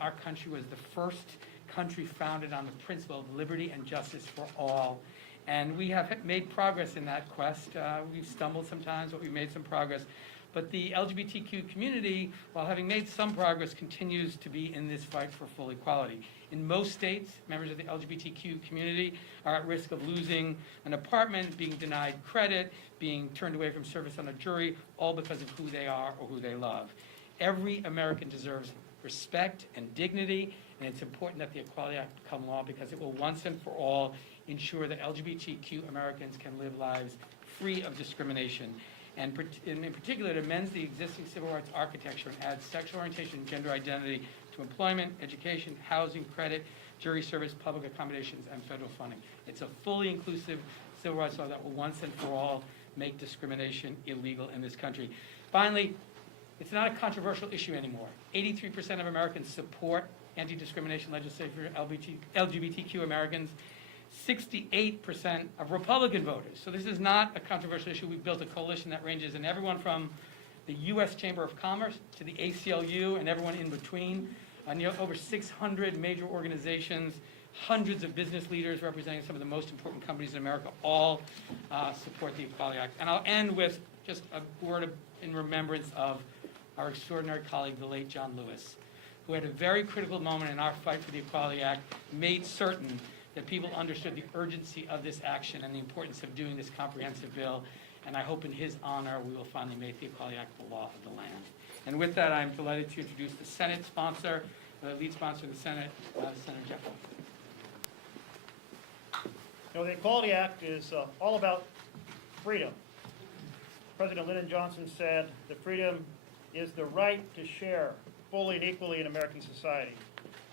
Our country was the first country founded on the principle of liberty and justice for all. And we have made progress in that quest. We've stumbled sometimes, but we've made some progress. But the LGBTQ community, while having made some progress, continues to be in this fight for full equality. In most states, members of the LGBTQ community are at risk of losing an apartment, being denied credit, being turned away from service on a jury, all because of who they are or who they love. Every American deserves respect and dignity, and it's important that the Equality Act become law because it will once and for all ensure that LGBTQ Americans can live lives free of discrimination. And in particular, it amends the existing civil rights architecture and adds sexual orientation and gender identity to employment, education, housing, credit, jury service, public accommodations, and federal funding. It's a fully inclusive civil rights law that will once and for all make discrimination illegal in this country. Finally, it's not a controversial issue anymore. 83% of Americans support anti-discrimination legislation for LGBTQ Americans. 68% of Republican voters. So this is not a controversial issue. We've built a coalition that ranges in everyone from the U.S. Chamber of Commerce to the ACLU and everyone in between. Over 600 major organizations, hundreds of business leaders representing some of the most important companies in America all support the Equality Act. And I'll end with just a word in remembrance of our extraordinary colleague, the late John Lewis, who at a very critical moment in our fight for the Equality Act made certain that people understood the urgency of this action and the importance of doing this comprehensive bill. And I hope in his honor we will finally make the Equality Act the law of the land. And with that, I'm delighted to introduce the Senate sponsor, the lead sponsor of the Senate, Senator Jeff Flake. You know, the Equality Act is all about freedom. President Lyndon Johnson said the freedom is the right to share fully and equally in American society.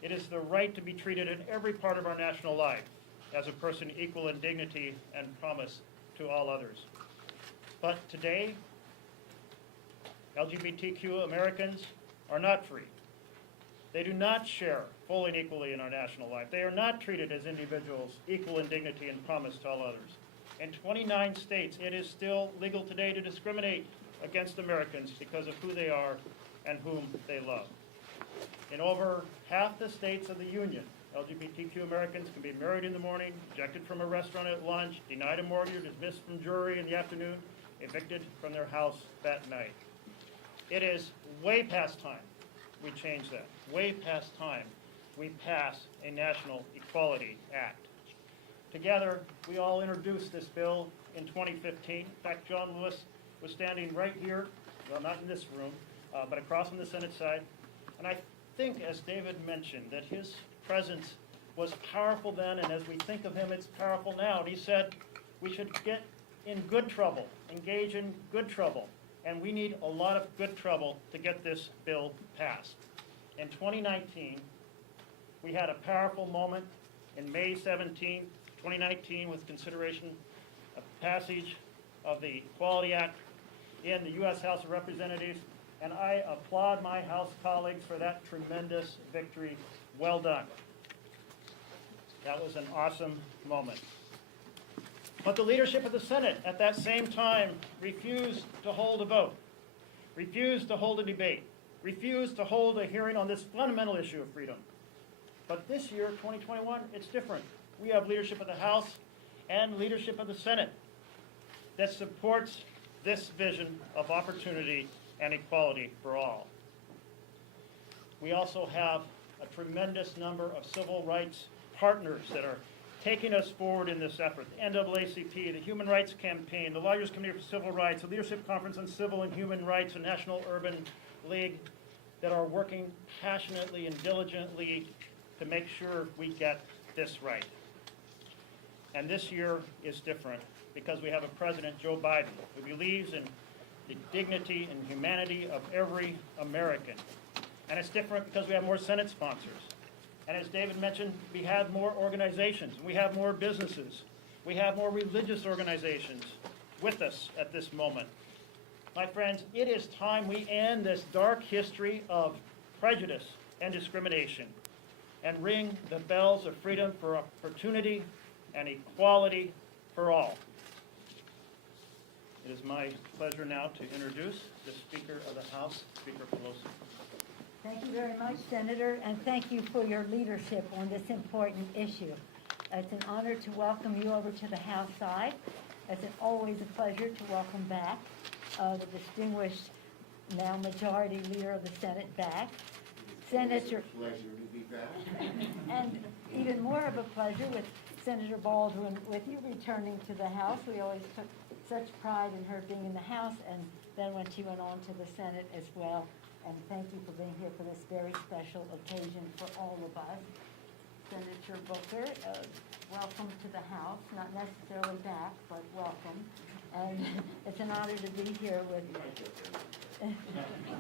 It is the right to be treated in every part of our national life as a person equal in dignity and promise to all others. But today, LGBTQ Americans are not free. They do not share fully and equally in our national life. They are not treated as individuals equal in dignity and promise to all others. In 29 states, it is still legal today to discriminate against Americans because of who they are and whom they love. In over half the states of the Union, LGBTQ Americans can be married in the morning, ejected from a restaurant at lunch, denied a mortgage, dismissed from jury in the afternoon, evicted from their house that night. It is way past time we change that. Way past time we pass a National Equality Act. Together, we all introduced this bill in 2015. In fact, John Lewis was standing right here, well, not in this room, but across on the Senate side. And I think, as David mentioned, that his presence was powerful then, and as we think of him, it's powerful now. And he said we should get in good trouble, engage in good trouble, and we need a lot of good trouble to get this bill passed. In 2019, we had a powerful moment in May 17, 2019, with consideration of passage of the Equality Act in the U.S. House of Representatives. And I applaud my House colleagues for that tremendous victory. Well done. That was an awesome moment. But the leadership of the Senate at that same time refused to hold a vote, refused to hold a debate, refused to hold a hearing on this fundamental issue of freedom. But this year, 2021, it's different. We have leadership of the House and leadership of the Senate that supports this vision of opportunity and equality for all. We also have a tremendous number of civil rights partners that are taking us forward in this effort. The NAACP, the Human Rights Campaign, the Lawyers Committee for Civil Rights, the Leadership Conference on Civil and Human Rights, the National Urban League, that are working passionately and diligently to make sure we get this right. And this year is different because we have a President, Joe Biden, who believes in the dignity and humanity of every American. And it's different because we have more Senate sponsors. And as David mentioned, we have more organizations, we have more businesses, we have more religious organizations with us at this moment. My friends, it is time we end this dark history of prejudice and discrimination and ring the bells of freedom for opportunity and equality for all. It is my pleasure now to introduce the Speaker of the House, Speaker Pelosi. Thank you very much, Senator, and thank you for your leadership on this important issue. It's an honor to welcome you over to the House side. It's always a pleasure to welcome back the distinguished, now Majority Leader of the Senate back. Senator, Pleasure to be back. and even more of a pleasure with Senator Baldwin with you returning to the House. We always took such pride in her being in the House, and then when she went on to the Senate as well. And thank you for being here for this very special occasion for all of us. Senator Booker, welcome to the House, not necessarily back, but welcome. And it's an honor to be here with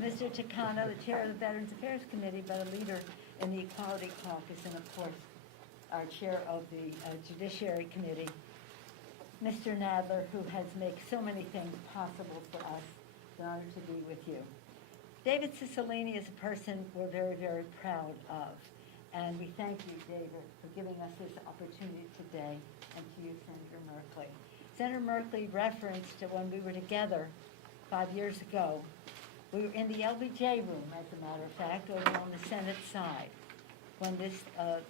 Mr. Takano, the Chair of the Veterans Affairs Committee, but a leader in the Equality Caucus, and of course, our Chair of the Judiciary Committee, Mr. Nadler, who has made so many things possible for us. It's an honor to be with you. David Cicilline is a person we're very, very proud of. And we thank you, David, for giving us this opportunity today, and to you, Senator Merkley. Senator Merkley referenced to when we were together 5 years ago. We were in the LBJ room, as a matter of fact, over on the Senate side, when this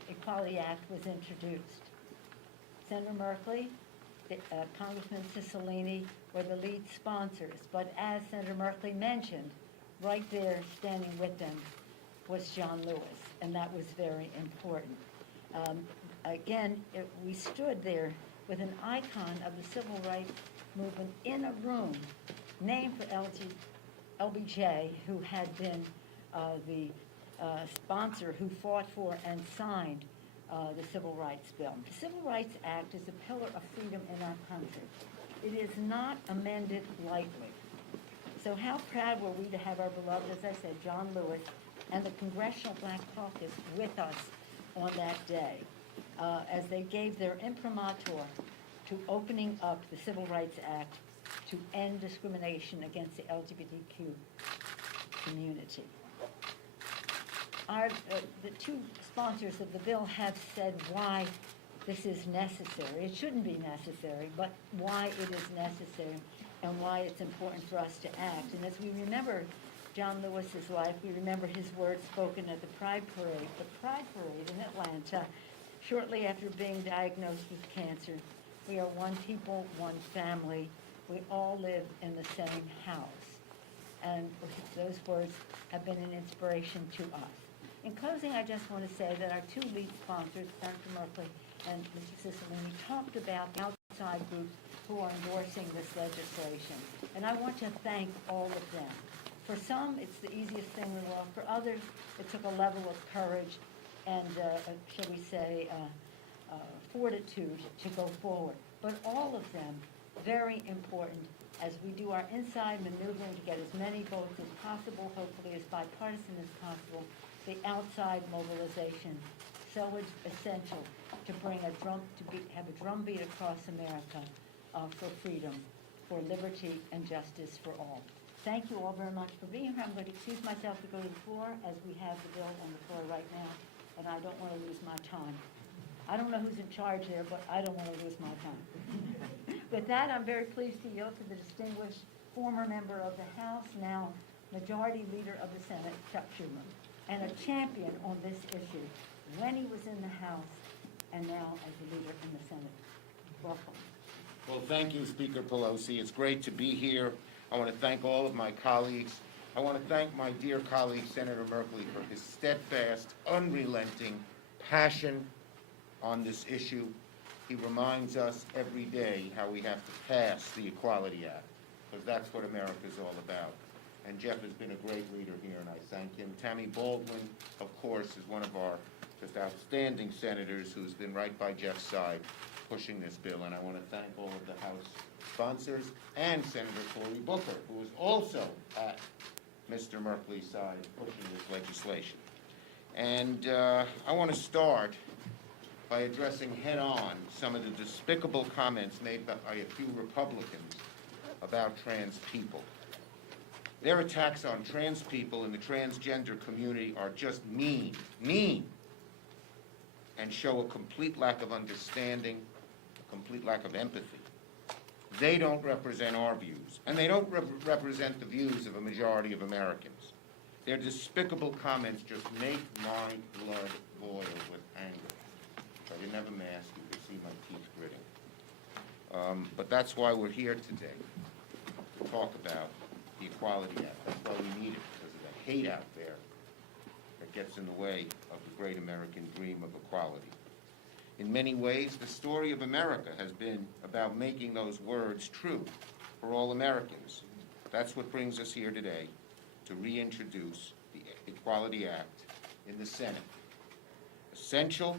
Equality Act was introduced. Senator Merkley, Congressman Cicilline were the lead sponsors, but as Senator Merkley mentioned, right there standing with them was John Lewis, and that was very important. Again, we stood there with an icon of the civil rights movement in a room named for LBJ, who had been the sponsor who fought for and signed the Civil Rights Bill. The Civil Rights Act is a pillar of freedom in our country. It is not amended lightly. So how proud were we to have our beloved, as I said, John Lewis and the Congressional Black Caucus with us on that day as they gave their imprimatur to opening up the Civil Rights Act to end discrimination against the LGBTQ community. The two sponsors of the bill have said why this is necessary. It shouldn't be necessary, but why it is necessary and why it's important for us to act. And as we remember John Lewis's life, we remember his words spoken at the Pride Parade. The Pride Parade in Atlanta, shortly after being diagnosed with cancer. We are one people, one family. We all live in the same house. And those words have been an inspiration to us. In closing, I just want to say that our two lead sponsors, Senator Merkley and Mr. Cicilline, talked about the outside groups who are endorsing this legislation. And I want to thank all of them. For some, it's the easiest thing in the world. For others, it took a level of courage and, shall we say, fortitude to go forward. But all of them, very important as we do our inside maneuvering to get as many votes as possible, hopefully as bipartisan as possible, the outside mobilization, so essential to bring have a drumbeat across America for freedom, for liberty and justice for all. Thank you all very much for being here. I'm going to excuse myself to go to the floor as we have the bill on the floor right now, and I don't want to lose my time. I don't know who's in charge there, but I don't want to lose my time. With that, I'm very pleased to yield to the distinguished former member of the House, now Majority Leader of the Senate, Chuck Schumer, and a champion on this issue when he was in the House and now as a leader in the Senate. Welcome. Well, thank you, Speaker Pelosi. It's great to be here. I want to thank all of my colleagues. I want to thank my dear colleague, Senator Merkley, for his steadfast, unrelenting passion on this issue. He reminds us every day how we have to pass the Equality Act, because that's what America's all about. And Jeff has been a great leader here, and I thank him. Tammy Baldwin, of course, is one of our just outstanding senators who's been right by Jeff's side pushing this bill. And I want to thank all of the House sponsors and Senator Cory Booker, who is also at Mr. Merkley's side pushing this legislation. And I want to start by addressing head-on some of the despicable comments made by a few Republicans about trans people. Their attacks on trans people and the transgender community are just mean, and show a complete lack of understanding, a complete lack of empathy. They don't represent our views, and they don't represent the views of a majority of Americans. Their despicable comments just make my blood boil with anger. If I didn't have a mask, you could see my teeth gritting. But that's why we're here today, to talk about the Equality Act. That's why we need it, because of the hate out there that gets in the way of the great American dream of equality. In many ways, the story of America has been about making those words true for all Americans. That's what brings us here today, to reintroduce the Equality Act in the Senate. Essential,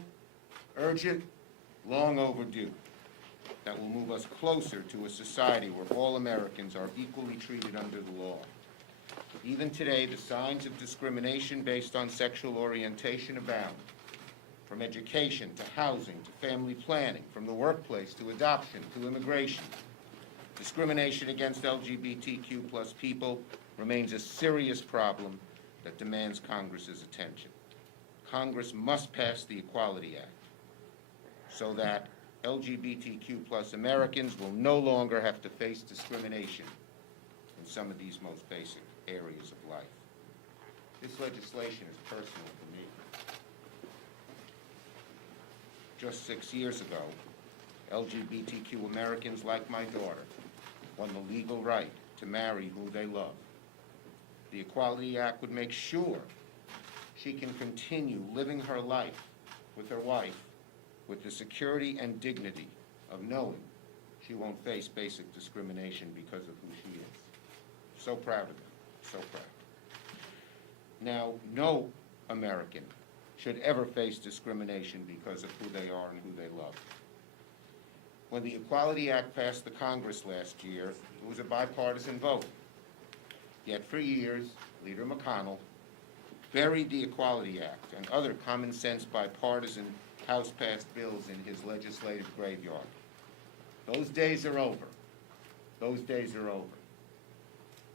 urgent, long overdue, that will move us closer to a society where all Americans are equally treated under the law. Even today, the signs of discrimination based on sexual orientation abound. From education to housing to family planning, from the workplace to adoption to immigration. Discrimination against LGBTQ+ people remains a serious problem that demands Congress's attention. Congress must pass the Equality Act so that LGBTQ+ Americans will no longer have to face discrimination in some of these most basic areas of life. This legislation is personal to me. Just 6 years ago, LGBTQ Americans like my daughter won the legal right to marry who they love. The Equality Act would make sure she can continue living her life with her wife with the security and dignity of knowing she won't face basic discrimination because of who she is. So proud of her, so proud. Now, no American should ever face discrimination because of who they are and who they love. When the Equality Act passed the Congress last year, it was a bipartisan vote. Yet for years, Leader McConnell buried the Equality Act and other common-sense bipartisan House-passed bills in his legislative graveyard. Those days are over. Those days are over.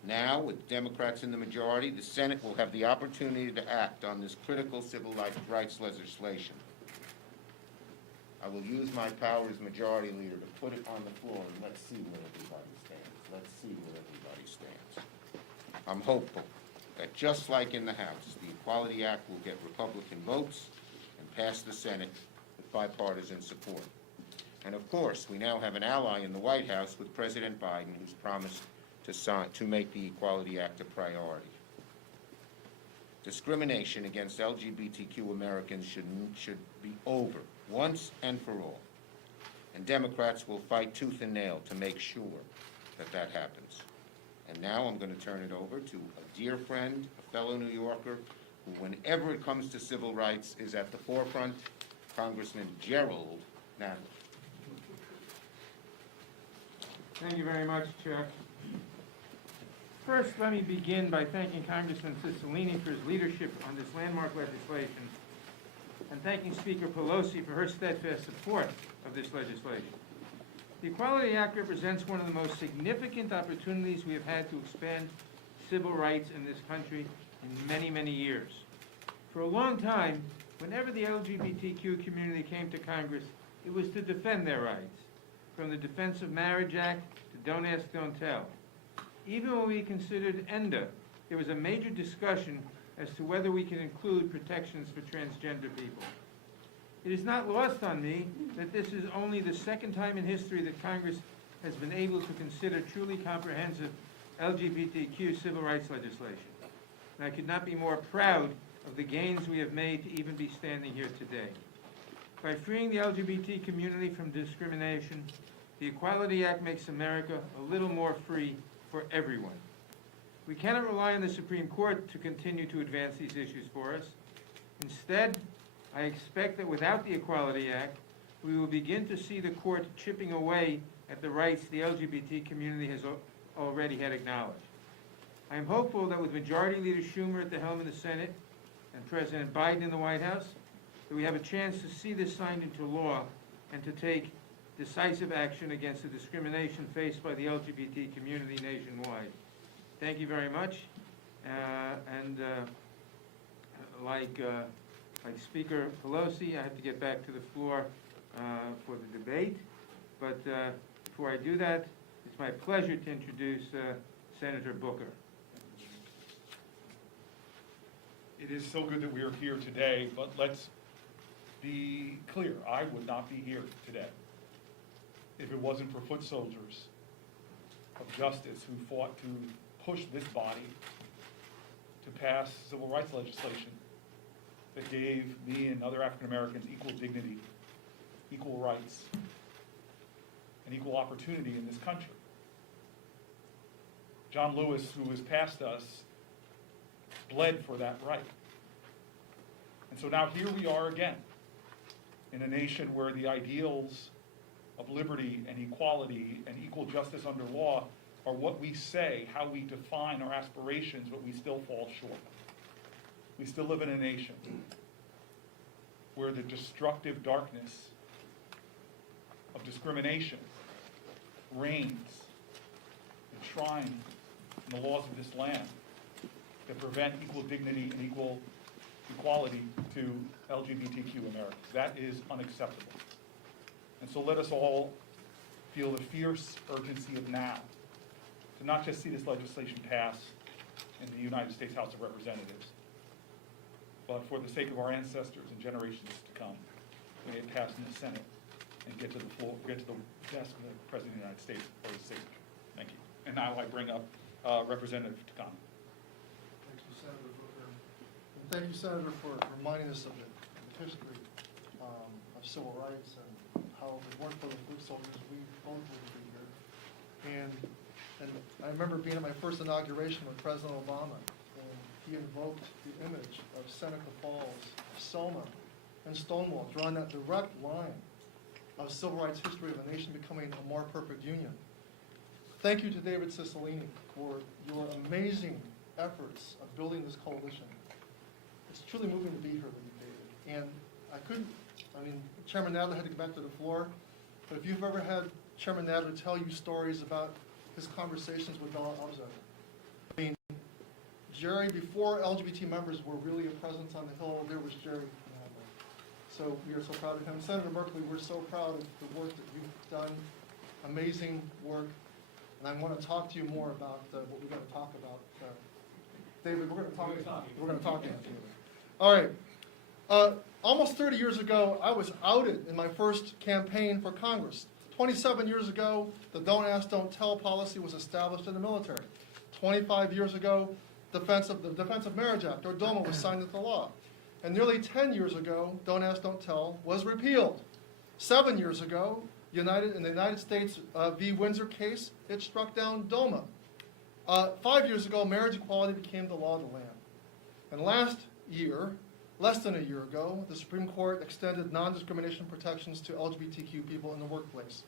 Now, with Democrats in the majority, the Senate will have the opportunity to act on this critical civil rights legislation. I will use my power as majority leader to put it on the floor and let's see where everybody stands. Let's see where everybody stands. I'm hopeful that just like in the House, the Equality Act will get Republican votes and pass the Senate with bipartisan support. And of course, we now have an ally in the White House with President Biden, who's promised to make the Equality Act a priority. Discrimination against LGBTQ Americans should be over once and for all. And Democrats will fight tooth and nail to make sure that that happens. And now I'm going to turn it over to a dear friend, a fellow New Yorker, who whenever it comes to civil rights is at the forefront, Congressman Gerald Nadler. Thank you very much, Chuck. First, let me begin by thanking Congressman Cicilline for his leadership on this landmark legislation, and thanking Speaker Pelosi for her steadfast support of this legislation. The Equality Act represents one of the most significant opportunities we have had to expand civil rights in this country in many, many years. For a long time, whenever the LGBTQ community came to Congress, it was to defend their rights, from the Defense of Marriage Act to Don't Ask, Don't Tell. Even when we considered ENDA, there was a major discussion as to whether we can include protections for transgender people. It is not lost on me that this is only the second time in history that Congress has been able to consider truly comprehensive LGBTQ civil rights legislation. And I could not be more proud of the gains we have made to even be standing here today. By freeing the LGBT community from discrimination, the Equality Act makes America a little more free for everyone. We cannot rely on the Supreme Court to continue to advance these issues for us. Instead, I expect that without the Equality Act, we will begin to see the court chipping away at the rights the LGBT community has already had acknowledged. I am hopeful that with Majority Leader Schumer at the helm of the Senate and President Biden in the White House, that we have a chance to see this signed into law and to take decisive action against the discrimination faced by the LGBT community nationwide. Thank you very much. Like Speaker Pelosi, I have to get back to the floor for the debate. But before I do that, it's my pleasure to introduce Senator Booker. it is so good that we are here today, but let's be clear, I would not be here today if it wasn't for foot soldiers of justice who fought to push this body to pass civil rights legislation that gave me and other African Americans equal dignity, equal rights, and equal opportunity in this country. John Lewis, who has passed us, bled for that right. And so now here we are again, in a nation where the ideals of liberty and equality and equal justice under law are what we say, how we define our aspirations, but we still fall short. We still live in a nation where the destructive darkness of discrimination reigns enshrined in the laws of this land that prevent equal dignity and equal equality to LGBTQ Americans. That is unacceptable. And so let us all feel the fierce urgency of now to not just see this legislation pass in the United States House of Representatives, but for the sake of our ancestors and generations to come, may it pass in the Senate and get to the floor, get to the desk of the President of the United States for his signature. Thank you. And now I bring up Representative Takano. Thank you, Senator Booker. And thank you, Senator, for reminding us of the history of civil rights and how if it weren't for the foot soldiers, we both wouldn't be here. And I remember being at my first inauguration with President Obama, and he invoked the image of Seneca Falls, Selma, and Stonewall, drawing that direct line of civil rights history of a nation becoming a more perfect union. Thank you to David Cicilline for your amazing efforts of building this coalition. It's truly moving to be here with you, David. And Chairman Nadler had to get back to the floor, but if you've ever had Chairman Nadler tell you stories about his conversations with Bella Abzug, Jerry, before LGBT members were really a presence on the Hill, there was Jerry Nadler. So we are so proud of him. Senator Merkley, we're so proud of the work that you've done, amazing work. And I want to talk to you more about what we're going to talk about. David, we're going to talk to you. All right. Almost 30 years ago, I was outed in my first campaign for Congress. 27 years ago, the Don't Ask, Don't Tell policy was established in the military. 25 years ago, the Defense of Marriage Act, or DOMA, was signed into law. And nearly 10 years ago, Don't Ask, Don't Tell was repealed. 7 years ago, in the United States v. Windsor case, it struck down DOMA. 5 years ago, marriage equality became the law of the land. And last year, less than a year ago, the Supreme Court extended non-discrimination protections to LGBTQ people in the workplace.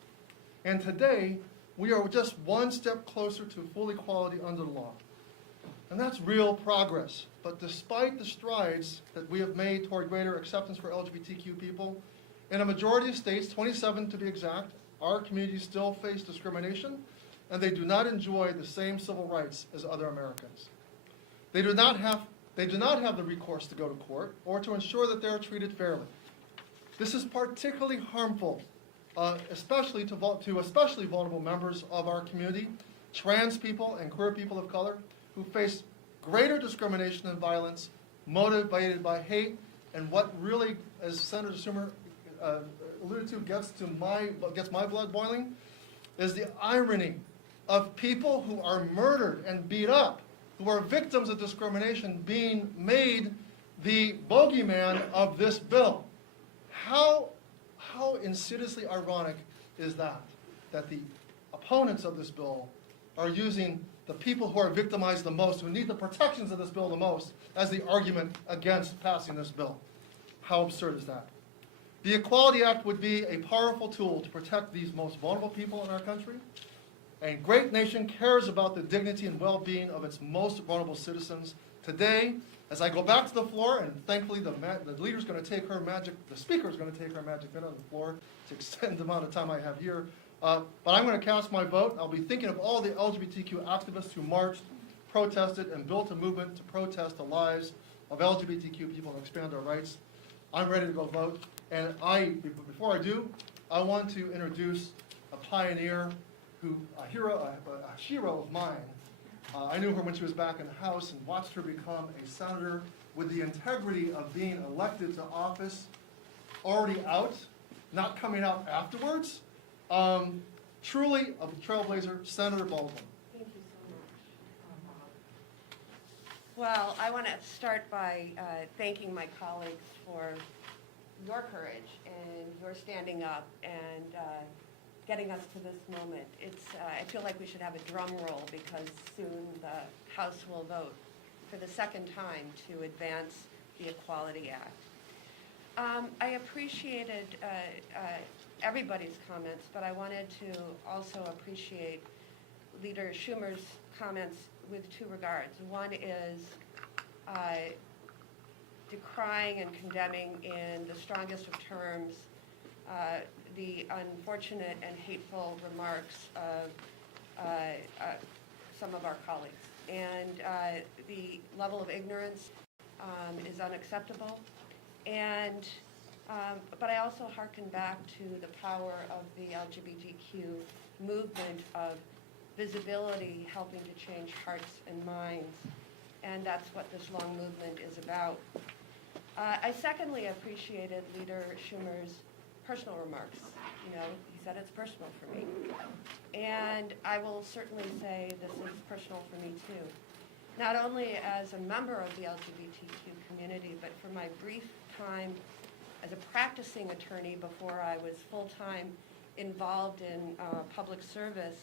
And today, we are just one step closer to full equality under the law. And that's real progress. But despite the strides that we have made toward greater acceptance for LGBTQ people, in a majority of states, 27 to be exact, our communities still face discrimination, and they do not enjoy the same civil rights as other Americans. They do not have the recourse to go to court or to ensure that they are treated fairly. This is particularly harmful, especially to especially vulnerable members of our community, trans people and queer people of color, who face greater discrimination and violence motivated by hate, and what really, as Senator Schumer alluded to, gets my blood boiling, is the irony of people who are murdered and beat up, who are victims of discrimination, being made the bogeyman of this bill. How insidiously ironic is that the opponents of this bill are using the people who are victimized the most, who need the protections of this bill the most, as the argument against passing this bill. How absurd is that? The Equality Act would be a powerful tool to protect these most vulnerable people in our country. A great nation cares about the dignity and well-being of its most vulnerable citizens. Today, as I go back to the floor, and thankfully the leader's going to take her magic, the speaker's going to take her magic minute on the floor to extend the amount of time I have here. But I'm going to cast my vote. I'll be thinking of all the LGBTQ activists who marched, protested, and built a movement to protest the lives of LGBTQ people and expand our rights. I'm ready to go vote. And before I do, I want to introduce a pioneer, a hero of mine. I knew her when she was back in the House and watched her become a senator, with the integrity of being elected to office already out, not coming out afterwards. Truly a trailblazer, Senator Baldwin. Thank you so much. Well, I want to start by thanking my colleagues for your courage and your standing up and getting us to this moment. I feel like we should have a drum roll because soon the House will vote for the second time to advance the Equality Act. I appreciated everybody's comments, but I wanted to also appreciate Leader Schumer's comments with two regards. One is decrying and condemning in the strongest of terms the unfortunate and hateful remarks of some of our colleagues. And the level of ignorance is unacceptable. And but I also hearken back to the power of the LGBTQ movement of visibility helping to change hearts and minds. And that's what this long movement is about. I secondly appreciated Leader Schumer's personal remarks. You know, he said it's personal for me. And I will certainly say this is personal for me too. Not only as a member of the LGBTQ community, but for my brief time as a practicing attorney before I was full-time involved in public service,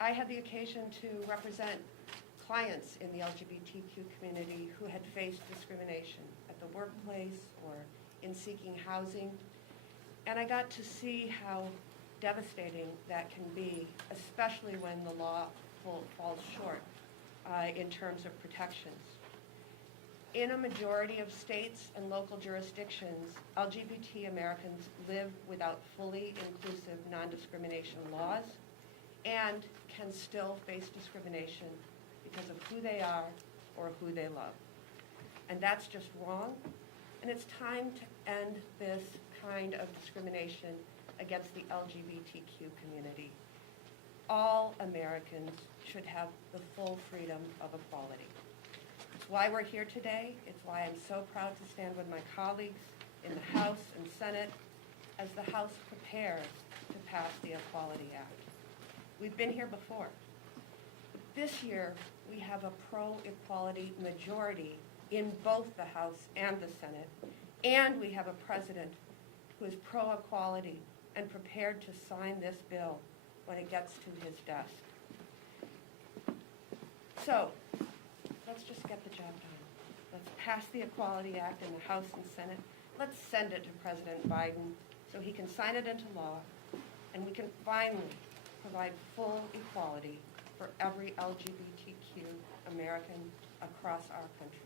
I had the occasion to represent clients in the LGBTQ community who had faced discrimination at the workplace or in seeking housing. And I got to see how devastating that can be, especially when the law falls short in terms of protections. In a majority of states and local jurisdictions, LGBT Americans live without fully inclusive non-discrimination laws and can still face discrimination because of who they are or who they love. And that's just wrong, and it's time to end this kind of discrimination against the LGBTQ community. All Americans should have the full freedom of equality. It's why we're here today. It's why I'm so proud to stand with my colleagues in the House and Senate as the House prepares to pass the Equality Act. We've been here before. This year, we have a pro-equality majority in both the House and the Senate, and we have a president who is pro-equality and prepared to sign this bill when it gets to his desk. So, let's just get the job done. Let's pass the Equality Act in the House and Senate. Let's send it to President Biden so he can sign it into law, and we can finally provide full equality for every LGBTQ American across our country.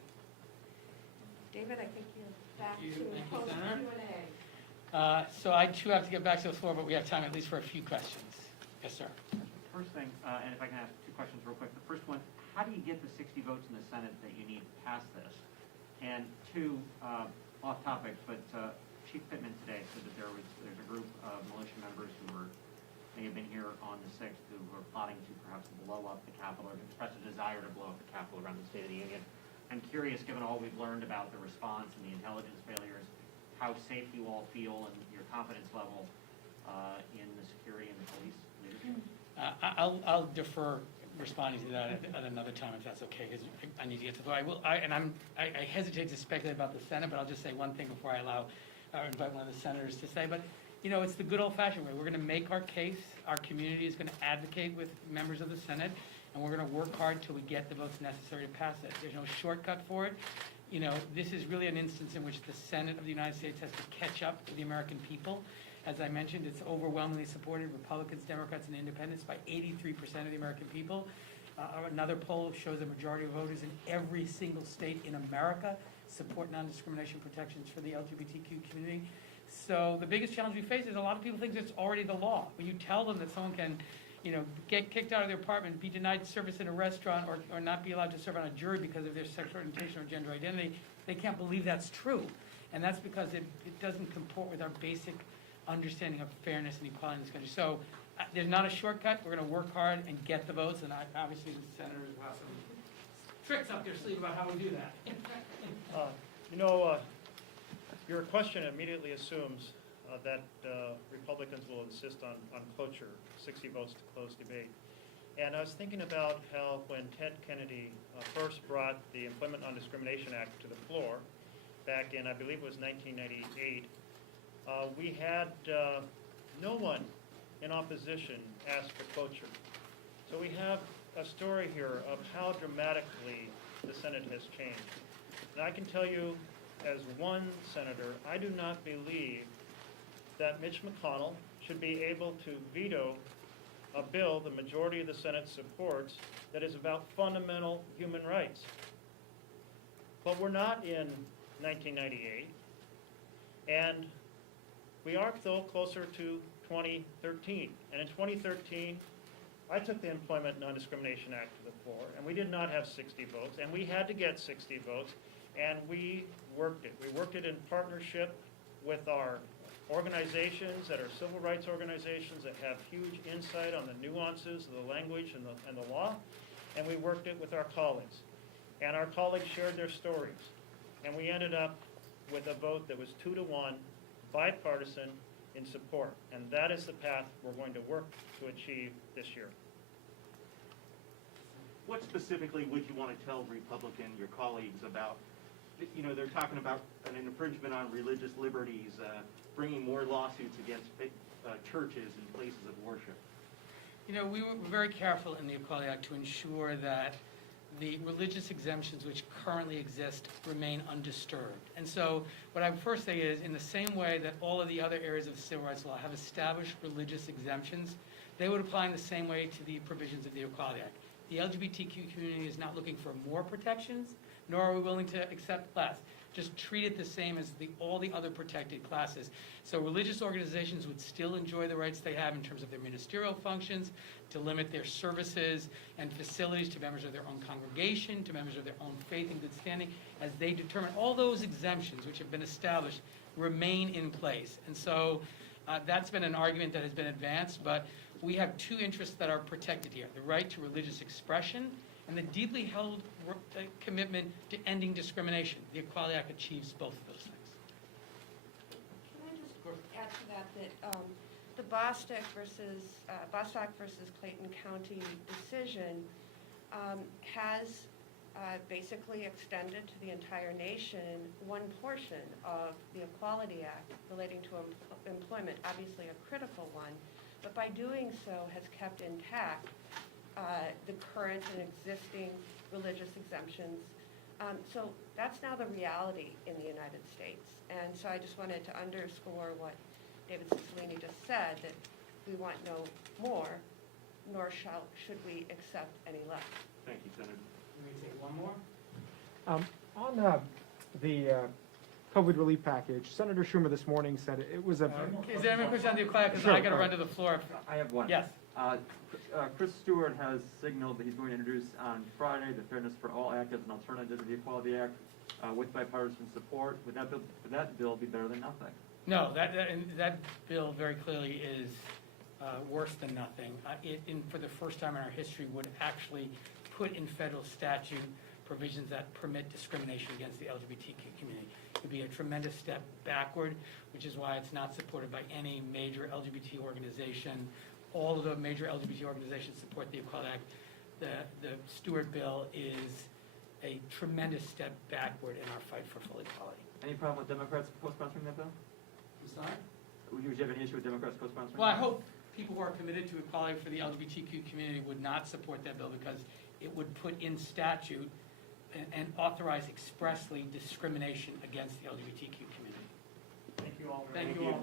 David, I think you're back Thank you. to Thank you, post Senator. Q&A. So I too have to get back to the floor, but we have time at least for a few questions. Yes, sir. First thing, and if I can ask two questions real quick. The first one, how do you get the 60 votes in the Senate that you need to pass this? And two, off topic, but Chief Pittman today said that there's a group of militia members who may have been here on the 6th who were plotting to perhaps blow up the Capitol or express a desire to blow up the Capitol around the State of the Union. I'm curious, given all we've learned about the response and the intelligence failures, how safe you all feel and your confidence level in the security and the police leadership? I'll defer responding to that at another time, if that's okay, because I need to get to the floor. I hesitate to speculate about the Senate, but I'll just say one thing before I invite one of the senators to say. But you know, it's the good old-fashioned way. We're going to make our case. Our community is going to advocate with members of the Senate, and we're going to work hard till we get the votes necessary to pass it. There's no shortcut for it. You know, this is really an instance in which the Senate of the United States has to catch up to the American people. As I mentioned, it's overwhelmingly supported, Republicans, Democrats, and Independents, by 83% of the American people. Another poll shows a majority of voters in every single state in America support non-discrimination protections for the LGBTQ community. So the biggest challenge we face is a lot of people think it's already the law. When you tell them that someone can, you know, get kicked out of their apartment, be denied service in a restaurant, or not be allowed to serve on a jury because of their sexual orientation or gender identity, they can't believe that's true. And that's because it doesn't comport with our basic understanding of fairness and equality in this country. So there's not a shortcut. We're going to work hard and get the votes, and obviously the senators will have some tricks up their sleeve about how we do that. Your question immediately assumes that Republicans will insist on cloture, 60 votes to close debate. And I was thinking about how when Ted Kennedy first brought the Employment Non-Discrimination Act to the floor, back in, I believe it was 1998, we had no one in opposition ask for cloture. So we have a story here of how dramatically the Senate has changed. And I can tell you, as one senator, I do not believe that Mitch McConnell should be able to veto a bill the majority of the Senate supports that is about fundamental human rights. But we're not in 1998, and we are still closer to 2013. And in 2013, I took the Employment Non-Discrimination Act to the floor, and we did not have 60 votes, and we had to get 60 votes, and we worked it. We worked it in partnership with our organizations that are civil rights organizations that have huge insight on the nuances of the language and the law, and we worked it with our colleagues. And our colleagues shared their stories, and we ended up with a vote that was 2-1, bipartisan, in support. And that is the path we're going to work to achieve this year. What specifically would you want to tell your colleagues about? You know, they're talking about an infringement on religious liberties, bringing more lawsuits against churches and places of worship. You know, we were very careful in the Equality Act to ensure that the religious exemptions which currently exist remain undisturbed. And so what I would first say is, in the same way that all of the other areas of civil rights law have established religious exemptions, they would apply in the same way to the provisions of the Equality Act. The LGBTQ community is not looking for more protections, nor are we willing to accept less. Just treat it the same as all the other protected classes. So religious organizations would still enjoy the rights they have in terms of their ministerial functions, to limit their services and facilities to members of their own congregation, to members of their own faith in good standing, as they determine. All those exemptions which have been established remain in place. And so that's been an argument that has been advanced, but we have two interests that are protected here: the right to religious expression and the deeply held commitment to ending discrimination. The Equality Act achieves both of those things. Can I just add to that the Bostock versus Clayton County decision has basically extended to the entire nation one portion of the Equality Act relating to employment, obviously a critical one, but by doing so has kept intact the current and existing religious exemptions. So that's now the reality in the United States. And so I just wanted to underscore what David Cicilline just said, that we want no more, nor should we accept any less. Thank you, Senator. Let me take one more. On the COVID relief package, Senator Schumer this morning said it was a... Is there any question on the Equality Act? Because Sure, I got to all run right. to the floor. I have one. Yes. Chris Stewart has signaled that he's going to introduce on Friday the Fairness for All Act as an alternative to the Equality Act with bipartisan support. Would that bill be better than nothing? No, that bill very clearly is worse than nothing. For the first time in our history, would actually put in federal statute provisions that permit discrimination against the LGBTQ community. It would be a tremendous step backward, which is why it's not supported by any major LGBT organization. All of the major LGBT organizations support the Equality Act. The Stewart bill is a tremendous step backward in our fight for full equality. Any problem with Democrats co-sponsoring that bill? I'm sorry? Would you have any issue with Democrats co-sponsoring? Well, I hope people who are committed to equality for the LGBTQ community would not support that bill, because it would put in statute and authorize expressly discrimination against the LGBTQ community. Thank you all. Thank you all.